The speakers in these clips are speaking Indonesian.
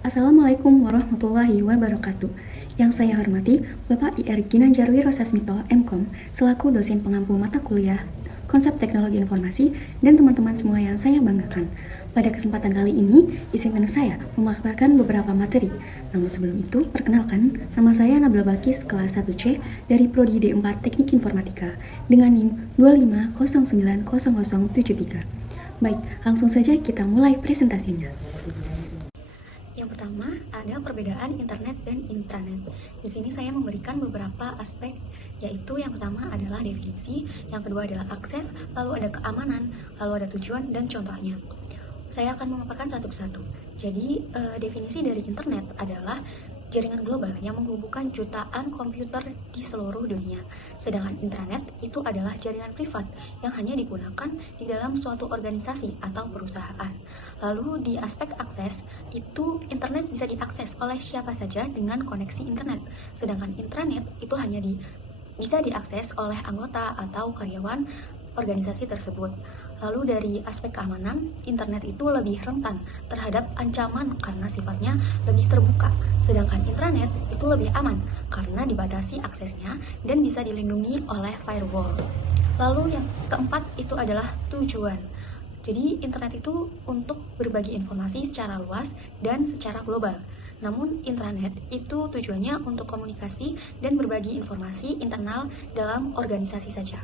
Assalamualaikum warahmatullahi wabarakatuh. Yang saya hormati, Bapak IR Ginanjar Wirosasmito, MKOM, selaku dosen pengampu mata kuliah Konsep Teknologi Informasi, dan teman-teman semua yang saya banggakan. Pada kesempatan kali ini, izinkan saya memaparkan beberapa materi. Namun sebelum itu, perkenalkan, nama saya Nabila Balkis, kelas 1C dari Prodi D4 Teknik Informatika, dengan NIM 250900073. Baik, langsung saja kita mulai presentasinya. Yang pertama, ada perbedaan internet dan intranet. Di sini saya memberikan beberapa aspek, yaitu yang pertama adalah definisi, yang kedua adalah akses, lalu ada keamanan, lalu ada tujuan dan contohnya. Saya akan memaparkan satu persatu. Jadi, definisi dari internet adalah jaringan global yang menghubungkan jutaan komputer di seluruh dunia. Sedangkan intranet itu adalah jaringan privat yang hanya digunakan di dalam suatu organisasi atau perusahaan. Lalu di aspek akses, itu internet bisa diakses oleh siapa saja dengan koneksi internet. Sedangkan intranet itu hanya bisa diakses oleh anggota atau karyawan organisasi tersebut. Lalu dari aspek keamanan, internet itu lebih rentan terhadap ancaman karena sifatnya lebih terbuka. Sedangkan intranet itu lebih aman karena dibatasi aksesnya dan bisa dilindungi oleh firewall. Lalu yang keempat itu adalah tujuan. Jadi internet itu untuk berbagi informasi secara luas dan secara global. Namun intranet itu tujuannya untuk komunikasi dan berbagi informasi internal dalam organisasi saja.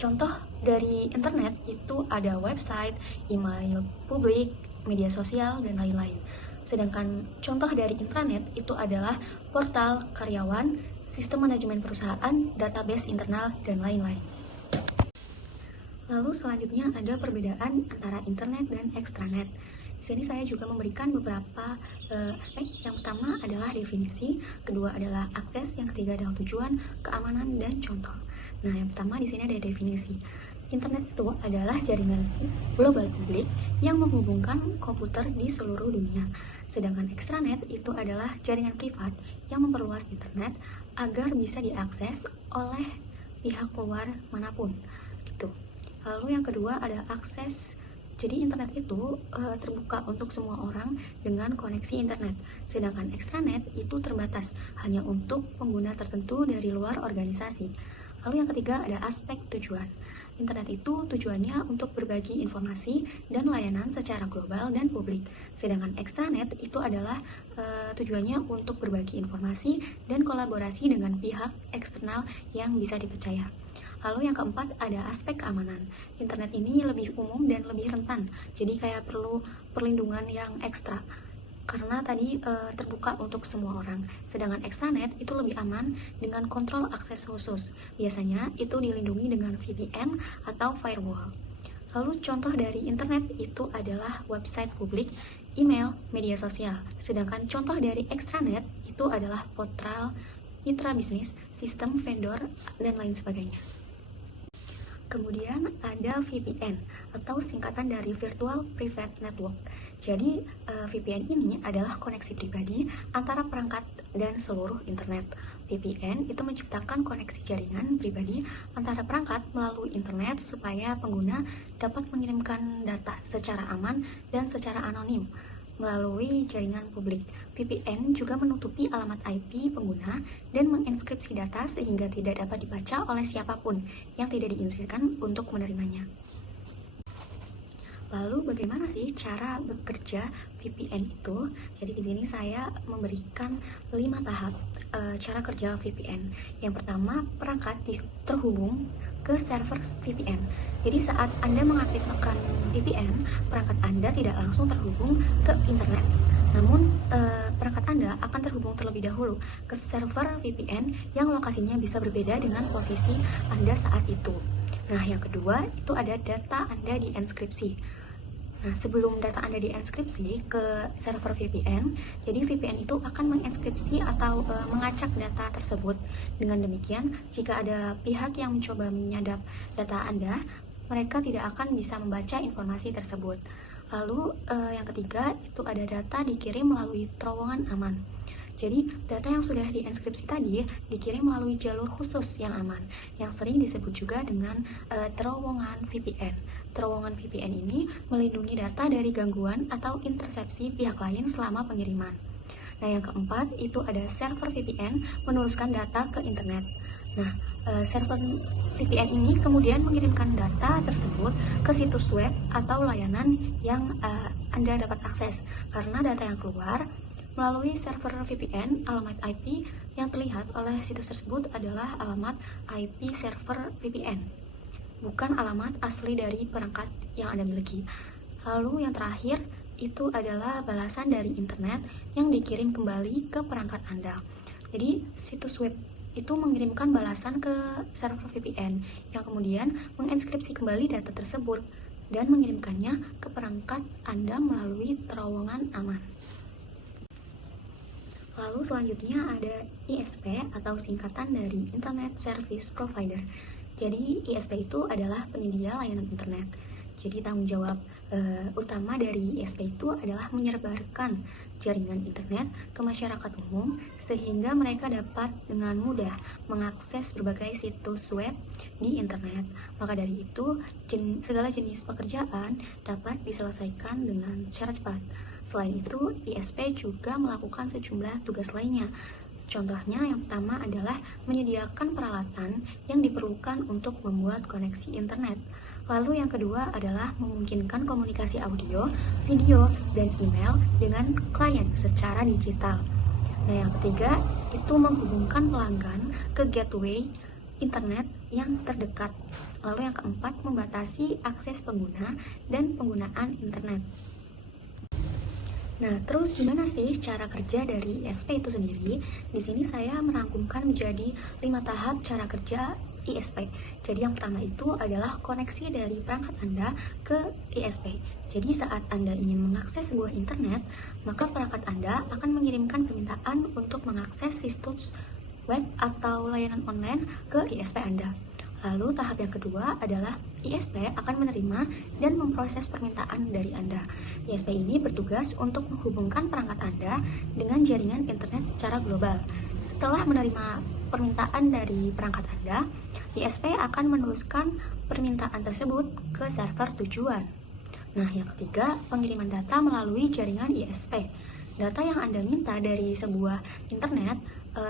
Contoh dari internet itu ada website, email publik, media sosial, dan lain-lain. Sedangkan contoh dari intranet itu adalah portal karyawan, sistem manajemen perusahaan, database internal, dan lain-lain. Lalu selanjutnya ada perbedaan antara internet dan ekstranet. Di sini saya juga memberikan beberapa aspek. Yang pertama adalah definisi, kedua adalah akses, yang ketiga adalah tujuan, keamanan, dan contoh. Nah, yang pertama di sini ada definisi. Internet itu adalah jaringan global publik yang menghubungkan komputer di seluruh dunia. Sedangkan ekstranet itu adalah jaringan privat yang memperluas internet agar bisa diakses oleh pihak luar manapun. Gitu. Lalu yang kedua ada akses. Jadi internet itu terbuka untuk semua orang dengan koneksi internet. Sedangkan ekstranet itu terbatas hanya untuk pengguna tertentu dari luar organisasi. Lalu yang ketiga ada aspek tujuan. Internet itu tujuannya untuk berbagi informasi dan layanan secara global dan publik. Sedangkan ekstranet itu adalah tujuannya untuk berbagi informasi dan kolaborasi dengan pihak eksternal yang bisa dipercaya. Lalu yang keempat ada aspek keamanan. Internet ini lebih umum dan lebih rentan, jadi kayak perlu perlindungan yang ekstra karena tadi terbuka untuk semua orang. Sedangkan ekstranet itu lebih aman dengan kontrol akses khusus. Biasanya itu dilindungi dengan VPN atau firewall. Lalu contoh dari internet itu adalah website publik, email, media sosial. Sedangkan contoh dari ekstranet itu adalah portal, mitra bisnis, sistem vendor, dan lain sebagainya. Kemudian ada VPN atau singkatan dari Virtual Private Network. Jadi VPN ini adalah koneksi pribadi antara perangkat dan seluruh internet. VPN itu menciptakan koneksi jaringan pribadi antara perangkat melalui internet supaya pengguna dapat mengirimkan data secara aman dan secara anonim melalui jaringan publik. VPN juga menutupi alamat IP pengguna dan menginskripsi data sehingga tidak dapat dibaca oleh siapapun yang tidak diizinkan untuk menerimanya. Lalu bagaimana sih cara bekerja VPN itu? Jadi di sini saya memberikan 5 tahap cara kerja VPN. Yang pertama, perangkat terhubung ke server VPN. Jadi saat Anda mengaktifkan VPN, perangkat Anda tidak langsung terhubung ke internet. Namun perangkat Anda akan terhubung terlebih dahulu ke server VPN yang lokasinya bisa berbeda dengan posisi Anda saat itu. Nah, yang kedua itu ada data Anda dienkripsi. Nah, sebelum data Anda dienkripsi ke server VPN, jadi VPN itu akan menginskripsi atau mengacak data tersebut. Dengan demikian, jika ada pihak yang mencoba menyadap data Anda, mereka tidak akan bisa membaca informasi tersebut. Lalu yang ketiga itu ada data dikirim melalui terowongan aman. Jadi data yang sudah dienkripsi tadi dikirim melalui jalur khusus yang aman, yang sering disebut juga dengan terowongan VPN. terowongan VPN ini melindungi data dari gangguan atau intersepsi pihak lain selama pengiriman. Nah, yang keempat itu ada server VPN meneruskan data ke internet. Nah, server VPN ini kemudian mengirimkan data tersebut ke situs web atau layanan yang Anda dapat akses. Karena data yang keluar melalui server VPN, alamat IP yang terlihat oleh situs tersebut adalah alamat IP server VPN, bukan alamat asli dari perangkat yang Anda miliki. Lalu yang terakhir itu adalah balasan dari internet yang dikirim kembali ke perangkat Anda. Jadi situs web itu mengirimkan balasan ke server VPN yang kemudian menginskripsi kembali data tersebut dan mengirimkannya ke perangkat Anda melalui terowongan aman. Lalu selanjutnya ada ISP atau singkatan dari Internet Service Provider. Jadi ISP itu adalah penyedia layanan internet. Jadi tanggung jawab utama dari ISP itu adalah menyebarkan jaringan internet ke masyarakat umum sehingga mereka dapat dengan mudah mengakses berbagai situs web di internet. Maka dari itu, segala jenis pekerjaan dapat diselesaikan dengan secara cepat. Selain itu, ISP juga melakukan sejumlah tugas lainnya. Contohnya yang pertama adalah menyediakan peralatan yang diperlukan untuk membuat koneksi internet. Lalu yang kedua adalah memungkinkan komunikasi audio, video, dan email dengan klien secara digital. Nah, yang ketiga itu menghubungkan pelanggan ke gateway internet yang terdekat. Lalu yang keempat membatasi akses pengguna dan penggunaan internet. Nah, terus gimana sih cara kerja dari ISP itu sendiri? Di sini saya merangkumkan menjadi 5 tahap cara kerja ISP. Jadi yang pertama itu adalah koneksi dari perangkat Anda ke ISP. Jadi saat Anda ingin mengakses sebuah internet, maka perangkat Anda akan mengirimkan permintaan untuk mengakses situs web atau layanan online ke ISP Anda. Lalu tahap yang kedua adalah ISP akan menerima dan memproses permintaan dari Anda. ISP ini bertugas untuk menghubungkan perangkat Anda dengan jaringan internet secara global. Setelah menerima permintaan dari perangkat Anda, ISP akan meneruskan permintaan tersebut ke server tujuan. Nah, yang ketiga, pengiriman data melalui jaringan ISP. Data yang Anda minta dari sebuah internet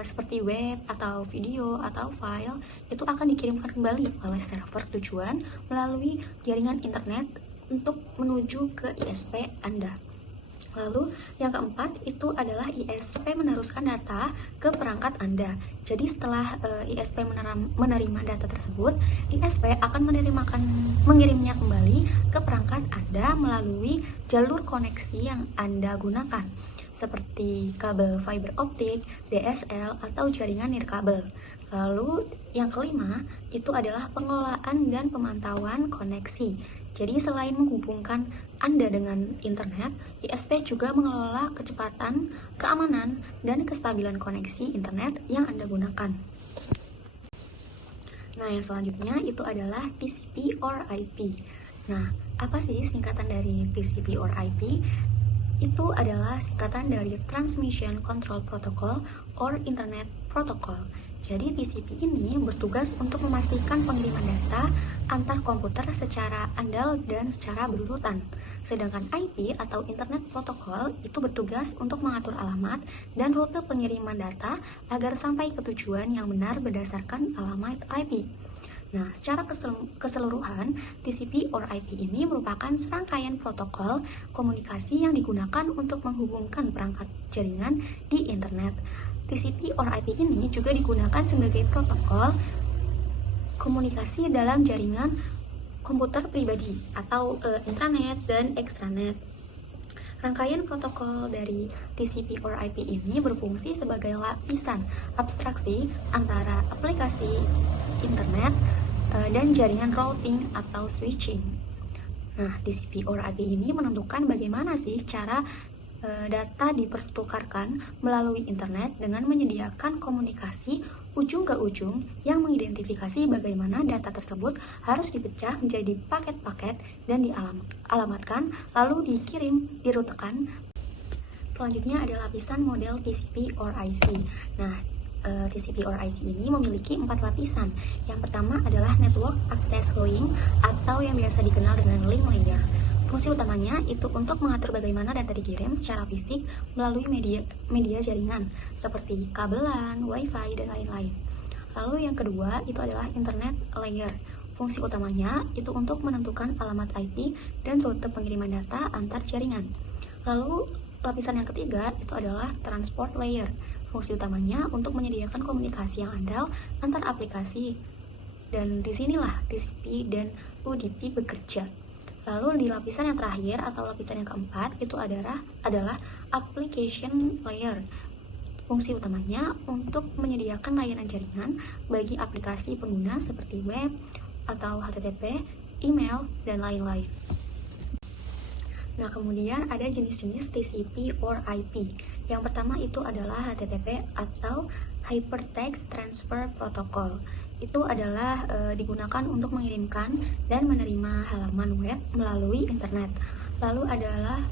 seperti web atau video atau file itu akan dikirimkan kembali oleh server tujuan melalui jaringan internet untuk menuju ke ISP Anda. Lalu yang keempat itu adalah ISP meneruskan data ke perangkat Anda. Jadi setelah ISP menerima data tersebut, ISP akan mengirimnya kembali ke perangkat Anda melalui jalur koneksi yang Anda gunakan, seperti kabel fiber optik, DSL, atau jaringan nirkabel. Lalu yang kelima itu adalah pengelolaan dan pemantauan koneksi. Jadi selain menghubungkan Anda dengan internet, ISP juga mengelola kecepatan, keamanan, dan kestabilan koneksi internet yang Anda gunakan. Nah, yang selanjutnya itu adalah TCP or IP. Nah, apa sih singkatan dari TCP or IP? Itu adalah singkatan dari Transmission Control Protocol or Internet Protocol. Jadi TCP ini bertugas untuk memastikan pengiriman data antar komputer secara andal dan secara berurutan. Sedangkan IP atau Internet Protocol itu bertugas untuk mengatur alamat dan rute pengiriman data agar sampai ke tujuan yang benar berdasarkan alamat IP. Nah, secara keseluruhan, TCP or IP ini merupakan serangkaian protokol komunikasi yang digunakan untuk menghubungkan perangkat jaringan di internet. TCP or IP ini juga digunakan sebagai protokol komunikasi dalam jaringan komputer pribadi atau intranet dan extranet. Rangkaian protokol dari TCP or IP ini berfungsi sebagai lapisan abstraksi antara aplikasi internet dan jaringan routing atau switching. Nah, TCP or IP ini menentukan bagaimana sih cara data dipertukarkan melalui internet dengan menyediakan komunikasi ujung ke ujung yang mengidentifikasi bagaimana data tersebut harus dipecah menjadi paket-paket dan dialamatkan lalu dikirim, dirutekan. Selanjutnya ada lapisan model TCP or IC. Nah, TCP or IC ini memiliki 4 lapisan. Yang pertama adalah Network Access Link atau yang biasa dikenal dengan link layer. Fungsi utamanya itu untuk mengatur bagaimana data dikirim secara fisik melalui media jaringan seperti kabelan, wifi, dan lain-lain. Lalu yang kedua itu adalah Internet Layer. Fungsi utamanya itu untuk menentukan alamat IP dan rute pengiriman data antar jaringan. Lalu lapisan yang ketiga itu adalah Transport Layer. Fungsi utamanya untuk menyediakan komunikasi yang andal antar aplikasi. Dan disinilah TCP dan UDP bekerja. Lalu di lapisan yang terakhir atau lapisan yang keempat itu adalah Application Layer. Fungsi utamanya untuk menyediakan layanan jaringan bagi aplikasi pengguna seperti web atau HTTP, email, dan lain-lain. Nah, kemudian ada jenis-jenis TCP or IP. Yang pertama itu adalah HTTP atau Hypertext Transfer Protocol. Itu adalah digunakan untuk mengirimkan dan menerima halaman web melalui internet. Lalu adalah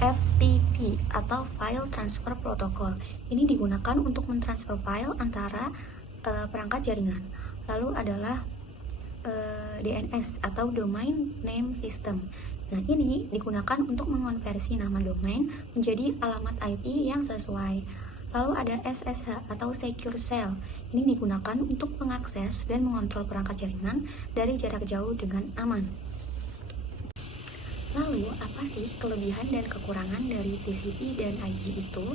FTP atau File Transfer Protocol. Ini digunakan untuk mentransfer file antara perangkat jaringan. Lalu adalah DNS atau Domain Name System. Nah, ini digunakan untuk mengonversi nama domain menjadi alamat IP yang sesuai. Lalu ada SSH atau Secure Shell. Ini digunakan untuk mengakses dan mengontrol perangkat jaringan dari jarak jauh dengan aman. Lalu, apa sih kelebihan dan kekurangan dari TCP dan IP itu?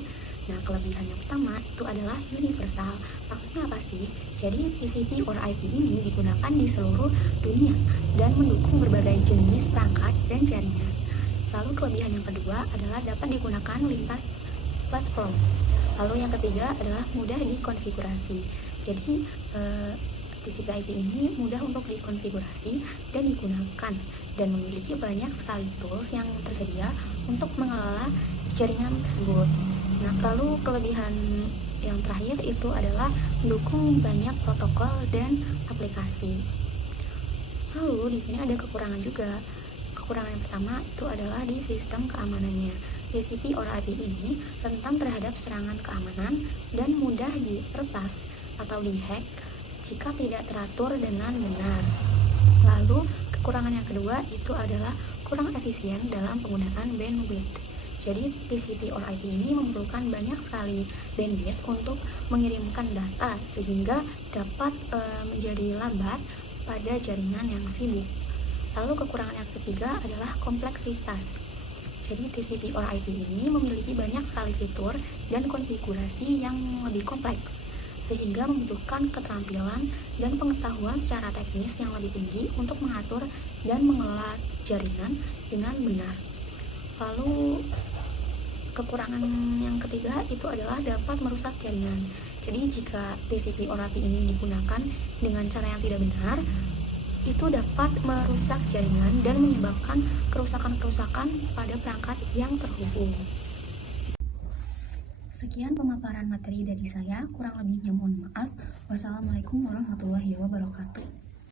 Nah, kelebihan yang pertama itu adalah universal. Maksudnya apa sih? Jadi, TCP or IP ini digunakan di seluruh dunia dan mendukung berbagai jenis perangkat dan jaringan. Lalu, kelebihan yang kedua adalah dapat digunakan lintas platform. Lalu, yang ketiga adalah mudah dikonfigurasi. Jadi, TCP IP ini mudah untuk dikonfigurasi dan digunakan dan memiliki banyak sekali tools yang tersedia untuk mengelola jaringan tersebut. Nah, lalu kelebihan yang terakhir itu adalah mendukung banyak protokol dan aplikasi. Lalu di sini ada kekurangan juga. Kekurangan yang pertama itu adalah di sistem keamanannya. TCP or IP ini rentan terhadap serangan keamanan dan mudah diretas atau dihack jika tidak teratur dengan benar. Lalu, kekurangan yang kedua itu adalah kurang efisien dalam penggunaan bandwidth. Jadi, TCP or IP ini memerlukan banyak sekali bandwidth untuk mengirimkan data sehingga dapat menjadi lambat pada jaringan yang sibuk. Lalu, kekurangan yang ketiga adalah kompleksitas. Jadi, TCP or IP ini memiliki banyak sekali fitur dan konfigurasi yang lebih kompleks, sehingga membutuhkan keterampilan dan pengetahuan secara teknis yang lebih tinggi untuk mengatur dan mengelola jaringan dengan benar. Lalu, kekurangan yang ketiga itu adalah dapat merusak jaringan. Jadi, jika TCP or IP ini digunakan dengan cara yang tidak benar, itu dapat merusak jaringan dan menyebabkan kerusakan-kerusakan pada perangkat yang terhubung. Sekian pemaparan materi dari saya, kurang lebihnya mohon maaf. Wassalamualaikum warahmatullahi wabarakatuh.